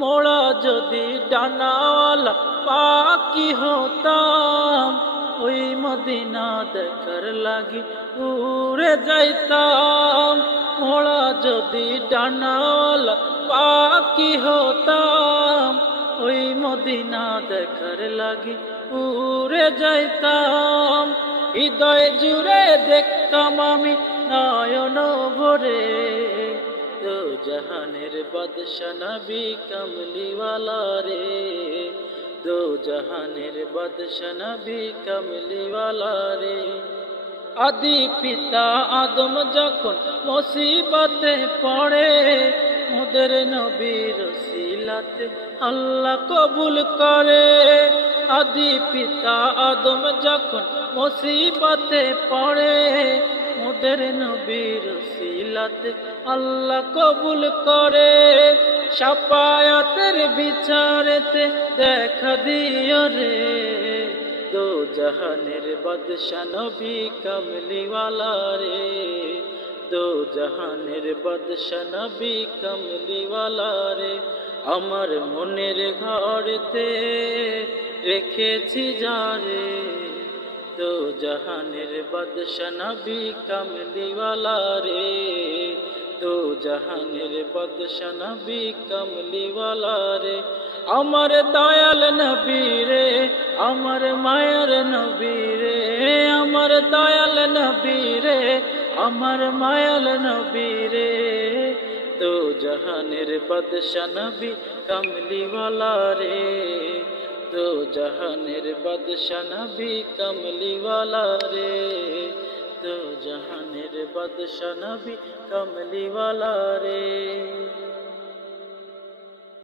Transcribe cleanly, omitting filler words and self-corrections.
মোরা যদি ডানাওয়ালা পাখি হতাম, ওই মদিনা দেখার লাগি উড়ে যাইতাম। মোরা যদি ডানাওয়ালা পাখি হতাম, ওই মদিনা দেখার লাগি উড়ে যাইতাম। হৃদয় জুড়ে দেখতাম আমি নয়ন ভরে, দো জাহানের বাদশা নবী কমলিওয়ালা রে, দো জাহানের বাদশা নবী কমলিওয়ালা রে। আদি পিতা আদম যখন মুসিবতে পড়ে, মোদের নবীর ওসিলাতে আল্লাহ কবুল করে। আদি পিতা আদম যখন মুসিবতে পড়ে, মোদের নবীর ওসিলাতে আল্লাহ কবুল করে। শাফায়াতের বিচারেতে দেখা দিও রে, দো জাহানের বাদশা নবী কমলিওয়ালা রে, দো জাহানের বাদশা নবী কমলিওয়ালা রে। আমার মনের ঘরেতে রেখেছি যারে, দো জাহানের বাদশা নবী কমলিওয়ালা রে, দো জাহানের বাদশা নবী কমলিওয়ালা রে। আমার দয়াল নবী রে, আমার মায়ার নবী রে, আমার দয়াল নবী রে, আমার মায়ার নবী রে, দো জাহানের বাদশা নবী কমলিওয়ালা রে, দো জাহানের বাদশা নবী কমলিওয়ালা রে, দো জাহানের বাদশা নবী কমলিওয়ালা রে।